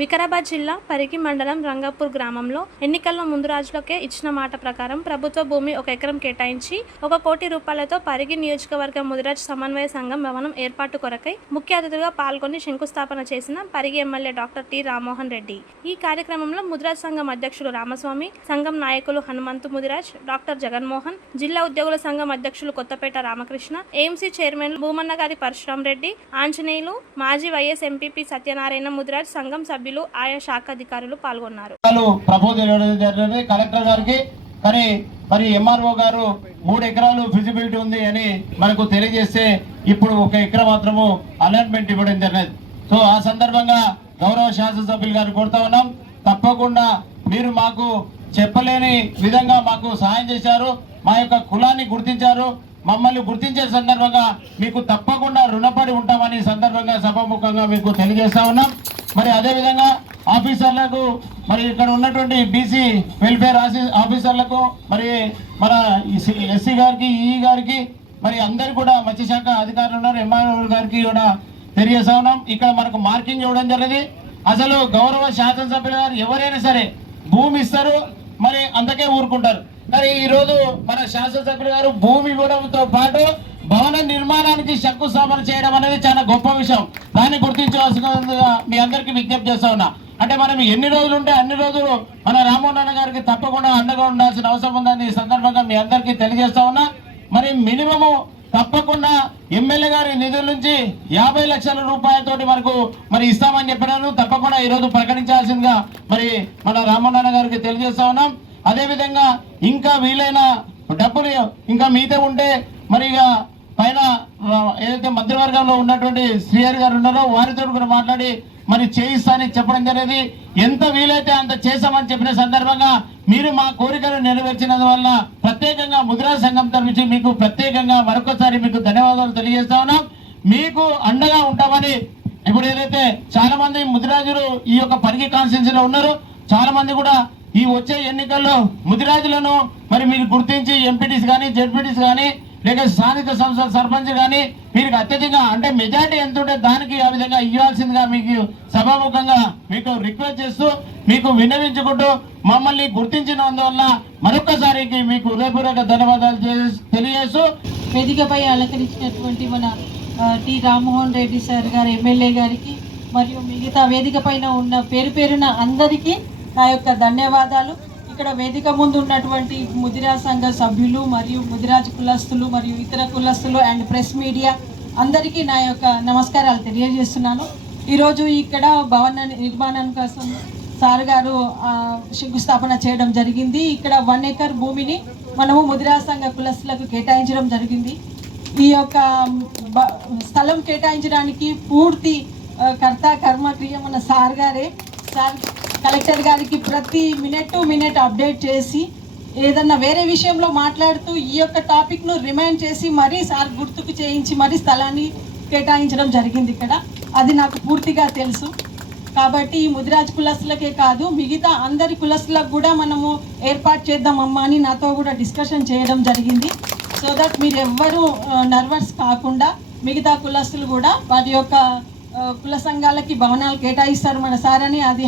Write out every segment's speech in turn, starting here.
వికారాబాద్ జిల్లా పరిగి మండలం రంగాపూర్ గ్రామంలో ఎన్నికల్లో ముందు రాజులకే ఇచ్చిన మాట ప్రకారం ప్రభుత్వ భూమి 1 ఎకరం కేటాయించి 1 కోటి రూపాయలతో పరిగి నియోజకవర్గ ముదిరాజ్ సమన్వయ సంఘం భవనం ఏర్పాటు కొరకై ముఖ్య అతిథిగా పాల్గొని శంకుస్థాపన చేసిన Parigi MLA doctor T Rammohan Reddy. ఈ కార్యక్రమంలో ముదిరాజ్ సంఘం అధ్యక్షులు రామస్వామి, సంఘం నాయకులు హనుమంతు ముదిరాజ్, డాక్టర్ జగన్మోహన్, జిల్లా ఉద్యోగుల సంఘం అధ్యక్షులు కొత్తపేట రామకృష్ణ, ఏఎంసీ చైర్మన్ భూమన్నగారి పరశురాం రెడ్డి, ఆంజనేయులు, మాజీ వైఎస్ ఎంపీపీ సత్యనారాయణ, ముదిరాజ్ సంఘం సభ్యులు, ఆయా శాఖ అధికారులు పాల్గొన్నారు. కలెక్టర్ గారికి మరి ఎంఆర్ఓ గారు 3 ఎకరాలు ఫిజిబిలిటీ ఉంది అని మనకు తెలియజేస్తే ఇప్పుడు 1 ఎకరా మాత్రము అలాట్మెంట్ ఇవ్వడం జరిగింది. సో ఆ సందర్భంగా గౌరవ శాసనసభ్యులు గారు కోరుతా ఉన్నాం, తప్పకుండా మీరు మాకు చెప్పలేని విధంగా మాకు సహాయం చేశారు, మా యొక్క కులాన్ని గుర్తించారు. మమ్మల్ని గుర్తించే సందర్భంగా మీకు తప్పకుండా రుణపడి ఉంటామని సందర్భంగా సభాముఖంగా మీకు తెలియజేస్తా ఉన్నాం. మరి అదేవిధంగా ఆఫీసర్లకు, మరి ఇక్కడ ఉన్నటువంటి బీసీ వెల్ఫేర్ ఆఫీసర్లకు, మరి మన ఎస్సీ గారికి, ఈఈ గారికి, మరి అందరు కూడా మత్స్యశాఖ అధికారులు ఉన్నారు, ఎంఆర్ఓ గారికి కూడా తెలియజేస్తా ఉన్నాం. ఇక్కడ మనకు మార్కింగ్ ఇవ్వడం జరిగింది. అసలు గౌరవ శాసనసభ్యులు గారు ఎవరైనా సరే భూమి ఇస్తారు, మరి అంతకే ఊరుకుంటారు. మరి ఈరోజు మన శాసనసభ్యులు గారు భూమి ఇవ్వడంతో పాటు భవన నిర్మాణానికి శంకుస్థాపన చేయడం అనేది చాలా గొప్ప విషయం. దాన్ని గుర్తించవలసిందిగా మీ అందరికీ విజ్ఞప్తి చేస్తా ఉన్నా. అంటే మనం ఎన్ని రోజులు ఉంటే అన్ని రోజులు మన రామ్మోహన్ గారికి తప్పకుండా అండగా ఉండాల్సిన అవసరం ఉందని ఈ సందర్భంగా మీ అందరికీ తెలియజేస్తా ఉన్నా. మరి మినిమము తప్పకుండా ఎమ్మెల్యే గారి నిధుల నుంచి 50 లక్షల రూపాయలతోటి మనకు మరి ఇస్తామని చెప్పినాను. తప్పకుండా ఈరోజు ప్రకటించాల్సిందిగా మరి మన రామ్మోహన్ గారికి తెలియజేస్తా ఉన్నాం. అదేవిధంగా ఇంకా వీలైన డబ్బులు ఇంకా మీదే ఉంటే మరి ఇక పైన ఏదైతే మంత్రివర్గంలో ఉన్నటువంటి శ్రీహరి గారు ఉన్నారో వారితో కూడా మాట్లాడి మరి చేయిస్తానని చెప్పడం జరిగింది. ఎంత వీలైతే అంత చేస్తామని చెప్పిన సందర్భంగా మీరు మా కోరికను నెరవేర్చినందువల్ల ప్రత్యేకంగా ముదిరాజ్ సంఘం తరఫు మీకు ప్రత్యేకంగా మరొకసారి మీకు ధన్యవాదాలు తెలియజేస్తా ఉన్నాం. మీకు అండగా ఉంటామని ఇప్పుడు ఏదైతే చాలా మంది ముదిరాజులు ఈ యొక్క పరిగి కాన్స్టిట్యున్సీలో ఉన్నారు, చాలా మంది కూడా ఈ వచ్చే ఎన్నికల్లో ముదిరాజులను మరి మీరు గుర్తించి ఎంపీటీస్ కానీ, జెడ్పీటీస్ కానీ, లేక స్థానిక సంస్థల సర్పంచ్ కానీ మీరు అత్యధికంగా అంటే మెజార్టీ ఎంత ఉంటే దానికి ఆ విధంగా ఇవ్వాల్సిందిగా మీకు సభాముఖంగా మీకు రిక్వెస్ట్ చేస్తూ మీకు విన్నవించుకుంటూ మమ్మల్ని గుర్తించినందువల్ల మరొకసారి మీకు హృదయపూర్వక ధన్యవాదాలు తెలియజేస్తూ వేదికపై అలంకరించినటువంటి మన టి రామ్మోహన్ రెడ్డి సార్ గారు ఎమ్మెల్యే గారికి మరియు మిగతా వేదిక పైన ఉన్న పేరున అందరికీ నా యొక్క ధన్యవాదాలు. ఇక్కడ వేదిక ముందు ఉన్నటువంటి ముదిరాజ్ సంఘ సభ్యులు మరియు ముదిరాజ్ కులస్తులు మరియు ఇతర కులస్తులు అండ్ ప్రెస్ మీడియా అందరికీ నా యొక్క నమస్కారాలు తెలియజేస్తున్నాను. ఈరోజు ఇక్కడ భవన నిర్మాణం కోసం సార్ గారు శంకుస్థాపన చేయడం జరిగింది. ఇక్కడ 1 ఎకర్ భూమిని మనము ముదిరాజ్ సంఘ కులస్తులకు కేటాయించడం జరిగింది. ఈ యొక్క స్థలం కేటాయించడానికి పూర్తి కర్త కర్మక్రియ మన సార్ గారే. సార్ కలెక్టర్ గారికి ప్రతి మినిట్ టు మినిట్ అప్డేట్ చేసి ఏదన్నా వేరే విషయంలో మాట్లాడుతూ ఈ యొక్క టాపిక్ను రిమైండ్ చేసి మరీ సార్ గుర్తుకు చేయించి మరీ స్థలాన్ని కేటాయించడం జరిగింది ఇక్కడ. అది నాకు పూర్తిగా తెలుసు. కాబట్టి ఈ ముదిరాజ్ కులస్తులకే కాదు మిగతా అందరి కులస్తులకు కూడా మనము ఏర్పాటు చేద్దామమ్మా అని నాతో కూడా డిస్కషన్ చేయడం జరిగింది. సో దట్ మీరు ఎవ్వరూ నర్వస్ కాకుండా మిగతా కులస్తులు కూడా వారి యొక్క కుల సంఘాలకి భవనాలు కేటాయిస్తారు మన సార్ అని అది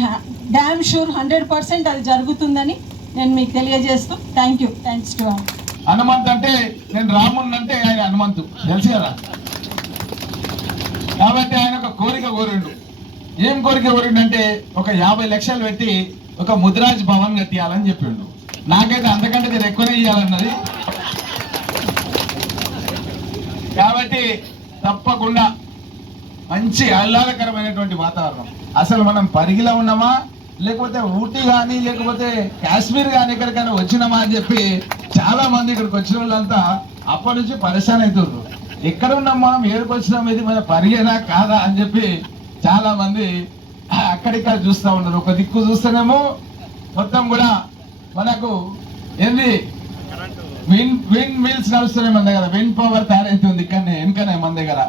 డ్యామ్ షూర్ 100% అది జరుగుతుందని నేను మీకు తెలియజేస్తూ థ్యాంక్స్ టు ఆల్. హనుమంత్ అంటే నేను రాముని అంటే ఆయన హనుమంతు తెలుసు కదా. కాబట్టి ఆయన ఒక కోరిక కోరిండు. ఏం కోరిక కోరిండంటే ఒక 50 లక్షలు పెట్టి ఒక ముదిరాజ్ భవన్ కట్టియాలని చెప్పిండు. నాకైతే అంతకంటే నేను ఎక్కువనే ఇవ్వాలన్నది. కాబట్టి తప్పకుండా మంచి ఆహ్లాదకరమైనటువంటి వాతావరణం. అసలు మనం పరిగిలో ఉన్నామా లేకపోతే ఊటీ కానీ లేకపోతే కాశ్మీర్ కానీ ఎక్కడికైనా వచ్చినామా అని చెప్పి చాలా మంది ఇక్కడికి వచ్చిన వాళ్ళంతా అప్పటి నుంచి పరేషాన్ అవుతున్నారు. ఎక్కడ ఉన్నాం మనం, ఏడుకు వచ్చినాం, ఇది మన పరిగేనా కాదా అని చెప్పి చాలా మంది అక్కడిక్కడ చూస్తూ ఉన్నారు. ఒక దిక్కు చూస్తేనేమో మొత్తం కూడా మనకు ఏంది విండ్ మిల్స్ నడుస్తున్నాయి మన దగ్గర, విండ్ పవర్ తయారైతుంది ఇక్కడనే వెనుకనే మన దగ్గర.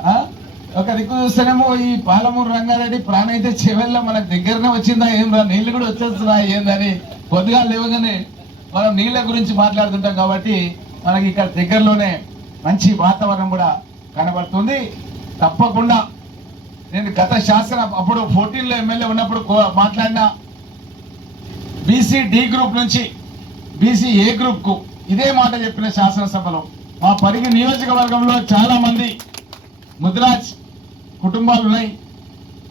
ఒక దిక్కు చూస్తేనేమో ఈ పాలమూరు రంగారెడ్డి ప్రాణైతే చివరిలో మనకు దగ్గరనే వచ్చిందా, ఏం రా నీళ్లు కూడా వచ్చేస్తున్నా ఏందని కొద్దిగా లేవగానే మనం నీళ్ళ గురించి మాట్లాడుతుంటాం. కాబట్టి మనకి ఇక్కడ దగ్గరలోనే మంచి వాతావరణం కూడా కనబడుతుంది. తప్పకుండా నేను గత శాసన అప్పుడు 14లో ఎమ్మెల్యే ఉన్నప్పుడు మాట్లాడిన బీసీ డి గ్రూప్ నుంచి బీసీ ఏ గ్రూప్ కు ఇదే మాట చెప్పిన శాసనసభలో. మా పరిగి నియోజకవర్గంలో చాలా మంది ముదిరాజ్ కుటుంబాలు ఉన్నాయి.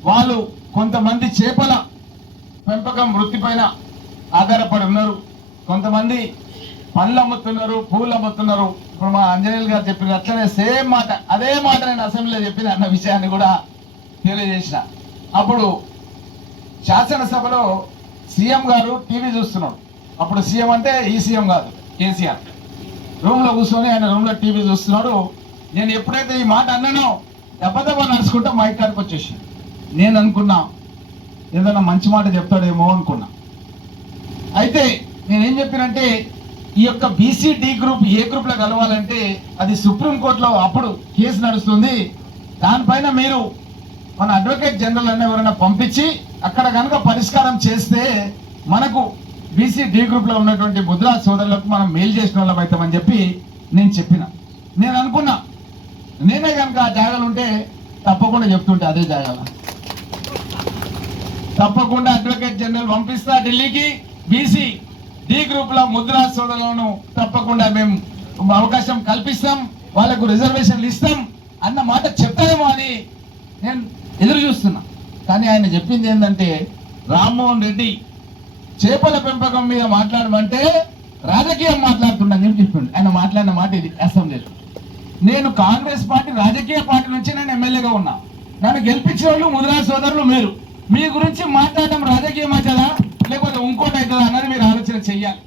వాళ్ళు కొంతమంది చేపల పెంపకం వృత్తి పైన ఆధారపడి ఉన్నారు, కొంతమంది పండ్లు అమ్ముతున్నారు, పూలు అమ్ముతున్నారు. ఇప్పుడు మా అంజనేయులు గారు చెప్పిన అట్లనే సేమ్ మాట, అదే మాట నేను అసెంబ్లీలో చెప్పిన అన్న విషయాన్ని కూడా తెలియజేసిన. అప్పుడు శాసనసభలో సీఎం గారు టీవీ చూస్తున్నాడు. అప్పుడు సీఎం అంటే ఈ సీఎం కాదు, కేసీఆర్ రూమ్ లో కూర్చొని ఆయన రూమ్ లో టీవీ చూస్తున్నాడు. నేను ఎప్పుడైతే ఈ మాట అన్నానో దెబ్బ నడుచుకుంటా మైక్ కాడికి వచ్చేసి నేను అనుకున్నా ఏదైనా మంచి మాట చెప్తాడేమో అనుకున్నా. అయితే నేనేం చెప్పినంటే ఈ యొక్క BC D group A group లో కలవాలంటే అది సుప్రీంకోర్టులో అప్పుడు కేసు నడుస్తుంది. దానిపైన మీరు మన అడ్వకేట్ జనరల్ అనే ఎవరైనా పంపించి అక్కడ కనుక పరిష్కారం చేస్తే మనకు బీసీ డి గ్రూప్ లో ఉన్నటువంటి ముద్రా సోదరులకు మనం మేలు చేసిన వాళ్ళం అవుతామని చెప్పి నేను చెప్పిన. నేను అనుకున్నా నేనే కనుక ఆ జాగాలు ఉంటే తప్పకుండా చెప్తుంటే అదే జాగాలో తప్పకుండా అడ్వకేట్ జనరల్ పంపిస్తా ఢిల్లీకి. బీసీ డి గ్రూప్ లో ముద్రా సోదరులను తప్పకుండా మేము అవకాశం కల్పిస్తాం, వాళ్ళకు రిజర్వేషన్లు ఇస్తాం అన్న మాట చెప్తారేమో అని నేను ఎదురు చూస్తున్నా. కానీ ఆయన చెప్పింది ఏంటంటే రామ్మోహన్ రెడ్డి చేపల పెంపకం మీద మాట్లాడమంటే రాజకీయం మాట్లాడుతున్నాను అని చెప్పిండు. ఆయన మాట్లాడిన మాట ఇది అసెంబ్లీలో. నేను కాంగ్రెస్ పార్టీ రాజకీయ పార్టీ నుంచి నేను ఎమ్మెల్యేగా ఉన్నా. నన్ను గెలిపించిన వాళ్ళు ముదిరా సోదరులు మీరు. మీ గురించి మాట్లాడడం రాజకీయం అవుతుందా లేకపోతే ఇంకోటి అవుతుందా అన్నది మీరు ఆలోచన చెయ్యాలి.